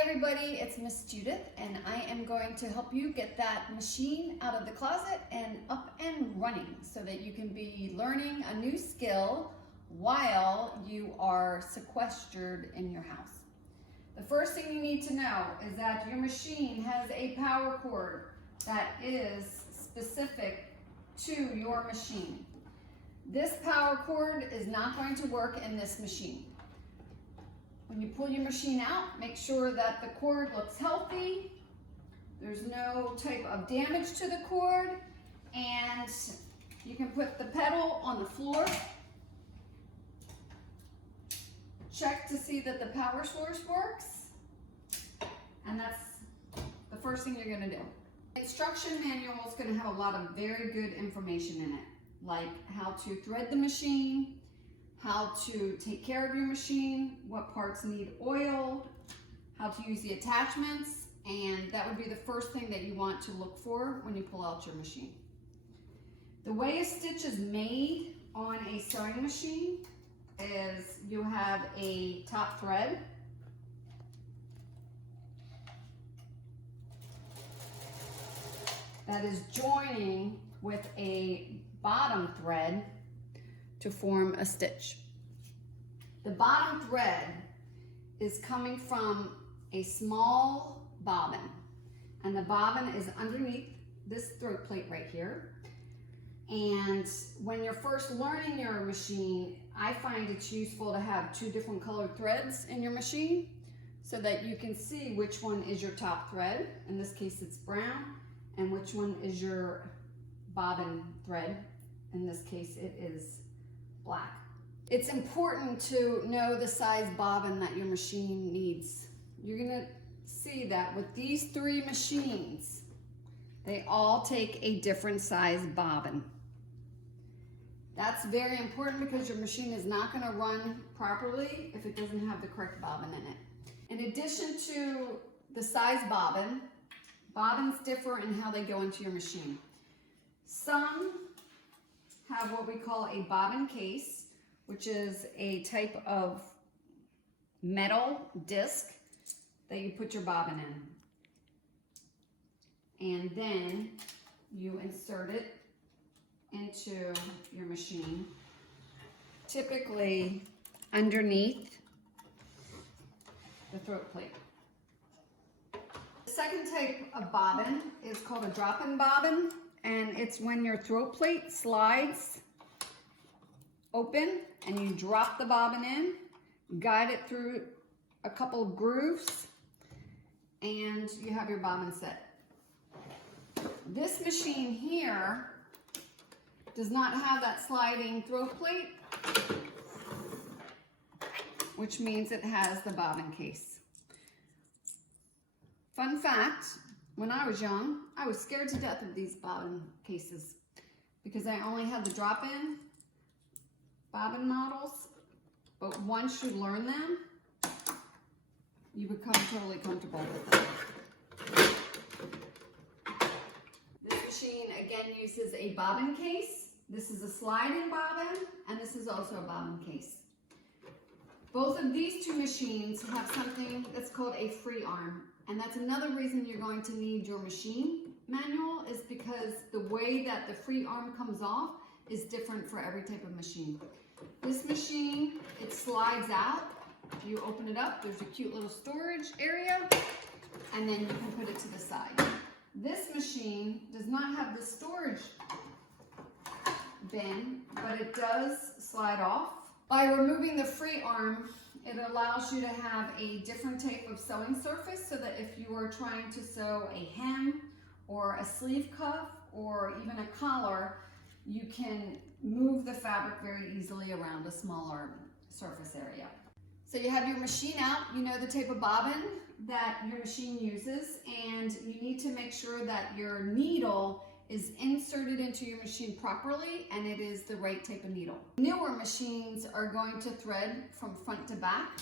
everybody, it's Miss Judith and I am going to help you get that machine out of the closet and up and running so that you can be learning a new skill while you are sequestered in your house. The first thing you need to know is that your machine has a power cord that is specific to your machine. This power cord is not going to work in this machine. When you pull your machine out, make sure that the cord looks healthy. There's no type of damage to the cord, and you can put the pedal on the floor. Check to see that the power source works, and that's the first thing you're going to do. The instruction manual is going to have a lot of very good information in it, like how to thread the machine, how to take care of your machine, what parts need oil, how to use the attachments, and that would be the first thing that you want to look for when you pull out your machine. The way a stitch is made on a sewing machine is you have a top thread, that is joining with a bottom thread to form a stitch. The bottom thread is coming from a small bobbin, and the bobbin is underneath this throat plate right here. And when you're first learning your machine, I find it's useful to have two different colored threads in your machine so that you can see which one is your top thread. In this case it's brown, and which one is your bobbin thread. In this case it is black. It's important to know the size bobbin that your machine needs. You're gonna see that with these three machines, they all take a different size bobbin. That's very important because your machine is not gonna run properly if it doesn't have the correct bobbin in it. In addition to the size bobbin, bobbins differ in how they go into your machine. Some have what we call a bobbin case, which is a type of metal disc that you put your bobbin in. And then you insert it into your machine, typically underneath the throat plate. The second type of bobbin is called a drop-in bobbin, and it's when your throat plate slides open and you drop the bobbin in, guide it through a couple of grooves, and you have your bobbin set. This machine here does not have that sliding throat plate, which means it has the bobbin case. Fun fact, when I was young, I was scared to death of these bobbin cases because I only had the drop-in bobbin models, but once you learn them, you become totally comfortable with them. This machine again uses a bobbin case. This is a sliding bobbin, and this is also a bobbin case. Both of these two machines have something that's called a free arm, and that's another reason you're going to need your machine manual, is because the way that the free arm comes off is different for every type of machine. This machine, it slides out. If you open it up, there's a cute little storage area, and then you can put it to the side. This machine does not have the storage bin, but it does slide off. By removing the free arm, it allows you to have a different type of sewing surface so that if you are trying to sew a hem or a sleeve cuff or even a collar, you can move the fabric very easily around a smaller surface area. So you have your machine out, you know the type of bobbin that your machine uses, and you need to make sure that your needle is inserted into your machine properly and it is the right type of needle. Newer machines are going to thread from front to back,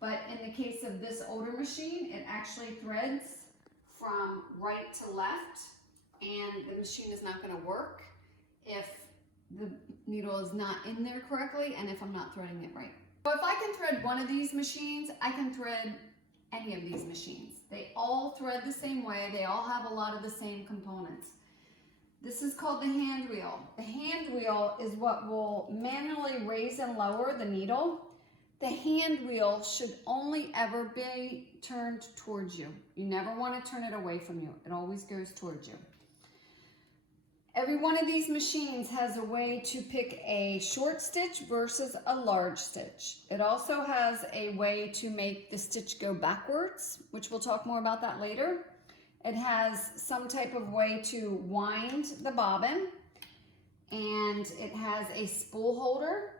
but in the case of this older machine, it actually threads from right to left, and the machine is not going to work if the needle is not in there correctly and if I'm not threading it right. So if I can thread one of these machines, I can thread any of these machines. They all thread the same way. They all have a lot of the same components. This is called the hand wheel. The hand wheel is what will manually raise and lower the needle. The hand wheel should only ever be turned towards you. You never want to turn it away from you. It always goes towards you. Every one of these machines has a way to pick a short stitch versus a large stitch. It also has a way to make the stitch go backwards, which we'll talk more about that later. It has some type of way to wind the bobbin, and it has a spool holder,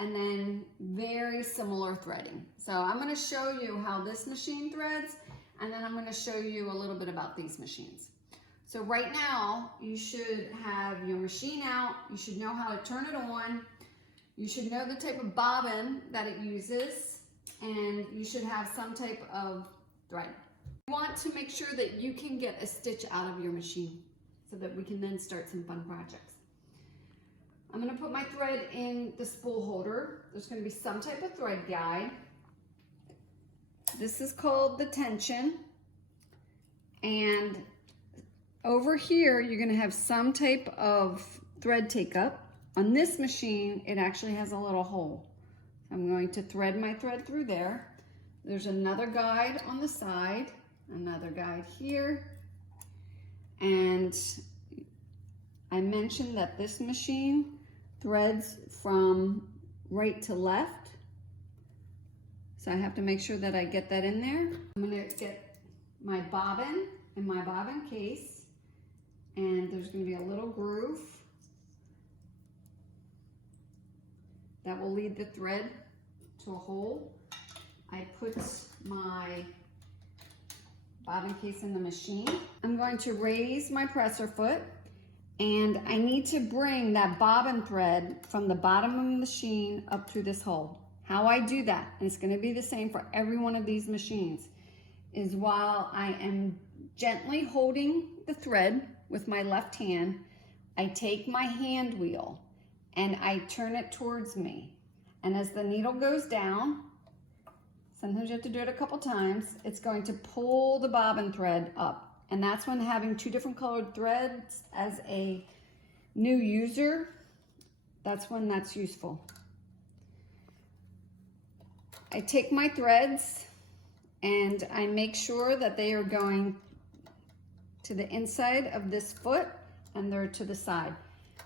and then very similar threading. So I'm going to show you how this machine threads, and then I'm going to show you a little bit about these machines. So right now, you should have your machine out. You should know how to turn it on. You should know the type of bobbin that it uses, and you should have some type of thread. You want to make sure that you can get a stitch out of your machine so that we can then start some fun projects. I'm going to put my thread in the spool holder. There's going to be some type of thread guide. This is called the tension, and over here you're going to have some type of thread take up. On this machine it actually has a little hole. I'm going to thread my thread through there. There's another guide on the side, another guide here, and I mentioned that this machine threads from right to left, so I have to make sure that I get that in there. I'm going to get my bobbin in my bobbin case, and there's going to be a little groove that will lead the thread to a hole. I put my bobbin case in the machine. I'm going to raise my presser foot, and I need to bring that bobbin thread from the bottom of the machine up through this hole. How I do that, and it's going to be the same for every one of these machines, is while I am gently holding the thread with my left hand, I take my hand wheel and I turn it towards me. And as the needle goes down, sometimes you have to do it a couple times, it's going to pull the bobbin thread up. And that's when having two different colored threads as a new user, that's when that's useful. I take my threads and I make sure that they are going to the inside of this foot and they're to the side.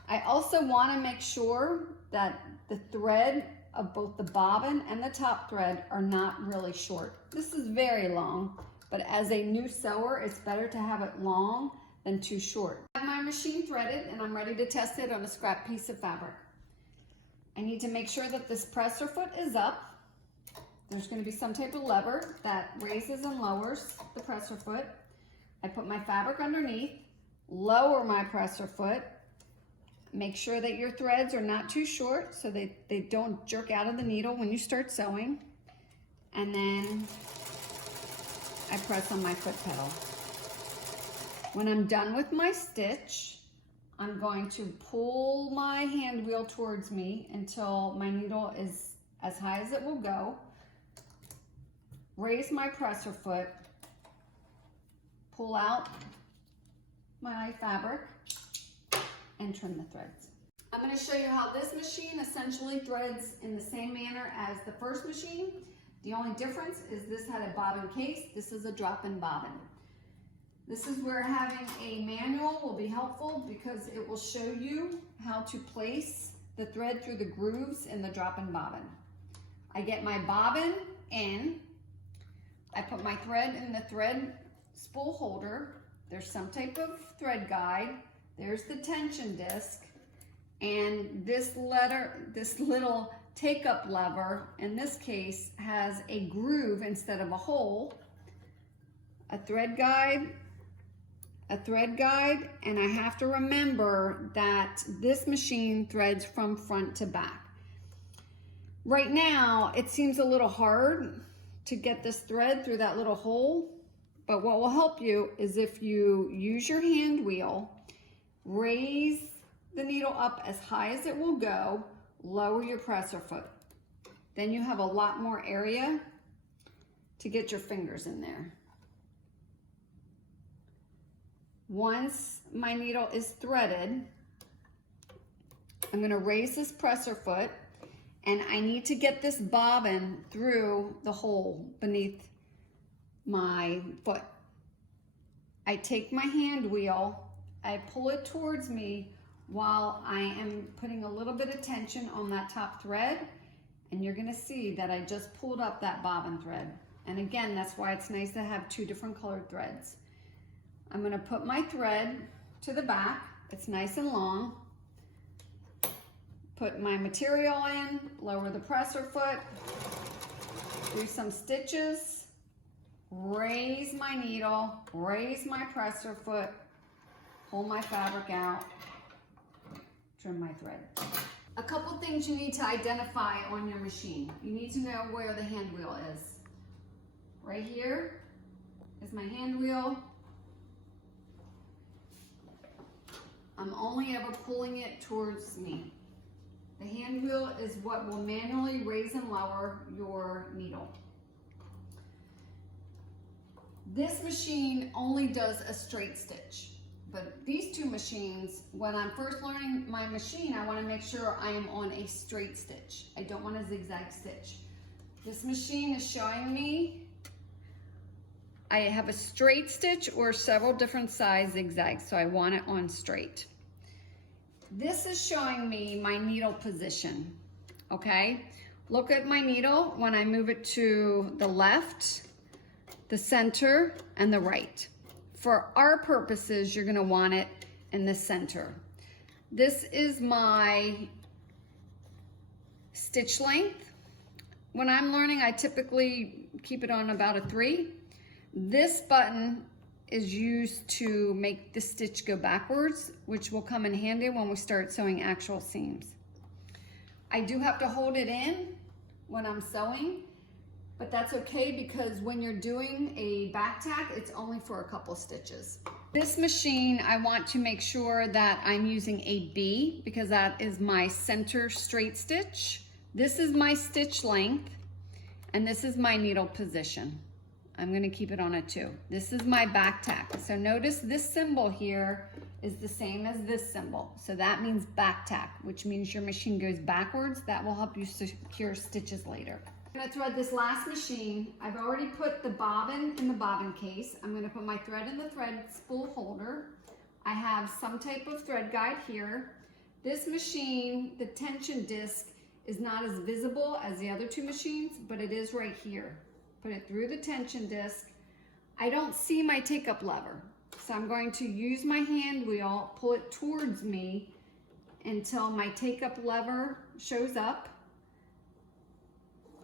I also want to make sure that the thread of both the bobbin and the top thread are not really short. This is very long, but as a new sewer, it's better to have it long than too short. I have my machine threaded and I'm ready to test it on a scrap piece of fabric. I need to make sure that this presser foot is up. There's going to be some type of lever that raises and lowers the presser foot. I put my fabric underneath, lower my presser foot, make sure that your threads are not too short so they don't jerk out of the needle when you start sewing, and then I press on my foot pedal. When I'm done with my stitch, I'm going to pull my hand wheel towards me until my needle is as high as it will go, raise my presser foot, pull out my fabric, and trim the threads. I'm going to show you how this machine essentially threads in the same manner as the first machine. The only difference is this had a bobbin case, this is a drop-in bobbin. This is where having a manual will be helpful because it will show you how to place the thread through the grooves in the drop-in bobbin. I get my bobbin in, I put my thread in the thread spool holder, there's some type of thread guide, there's the tension disc, and this little take-up lever, in this case, has a groove instead of a hole, a thread guide, and I have to remember that this machine threads from front to back. Right now, it seems a little hard to get this thread through that little hole, but what will help you is if you use your hand wheel, raise the needle up as high as it will go, lower your presser foot. Then you have a lot more area to get your fingers in there. Once my needle is threaded, I'm gonna raise this presser foot, and I need to get this bobbin through the hole beneath my foot. I take my hand wheel, I pull it towards me while I am putting a little bit of tension on that top thread, and you're gonna see that I just pulled up that bobbin thread. And again, that's why it's nice to have two different colored threads. I'm gonna put my thread to the back. It's nice and long. Put my material in, lower the presser foot, do some stitches, raise my needle, raise my presser foot, pull my fabric out, trim my thread. A couple things you need to identify on your machine. You need to know where the hand wheel is. Right here is my hand wheel. I'm only ever pulling it towards me. The hand wheel is what will manually raise and lower your needle. This machine only does a straight stitch, but these two machines, when I'm first learning my machine, I want to make sure I am on a straight stitch. I don't want a zigzag stitch. This machine is showing me I have a straight stitch or several different size zigzags, so I want it on straight. This is showing me my needle position, okay? Look at my needle when I move it to the left, the center, and the right. For our purposes, you're gonna want it in the center. This is my stitch length. When I'm learning, I typically keep it on about a 3. This button is used to make the stitch go backwards, which will come in handy when we start sewing actual seams. I do have to hold it in when I'm sewing, but that's okay because when you're doing a back tack, it's only for a couple stitches. This machine, I want to make sure that I'm using a B because that is my center straight stitch. This is my stitch length, and this is my needle position. I'm gonna keep it on a 2. This is my back tack. So notice this symbol here is the same as this symbol. So that means back tack, which means your machine goes backwards. That will help you secure stitches later. I'm gonna thread this last machine. I've already put the bobbin in the bobbin case. I'm gonna put my thread in the thread spool holder. I have some type of thread guide here. This machine, the tension disc, is not as visible as the other two machines, but it is right here. Put it through the tension disc. I don't see my take-up lever, so I'm going to use my hand wheel, pull it towards me until my take-up lever shows up.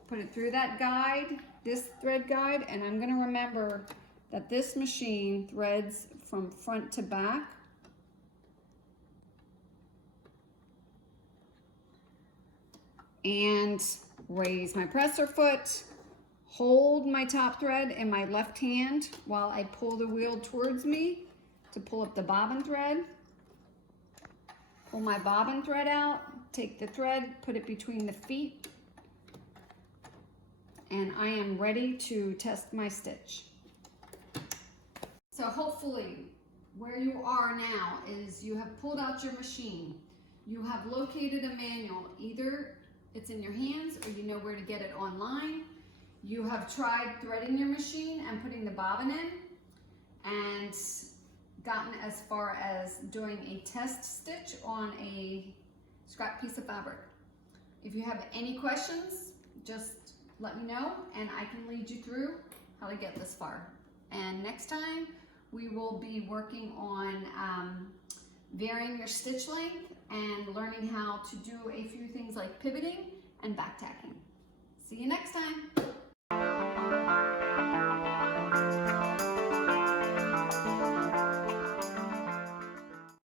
Put it through that guide, this thread guide, and I'm gonna remember that this machine threads from front to back. And raise my presser foot. Hold my top thread in my left hand while I pull the wheel towards me to pull up the bobbin thread. Pull my bobbin thread out, take the thread, put it between the feet, and I am ready to test my stitch. So hopefully where you are now is you have pulled out your machine. You have located a manual. Either it's in your hands or you know where to get it online. You have tried threading your machine and putting the bobbin in and gotten as far as doing a test stitch on a scrap piece of fabric. If you have any questions, just let me know and I can lead you through how to get this far. And next time we will be working on varying your stitch length and learning how to do a few things like pivoting and back tacking. See you next time.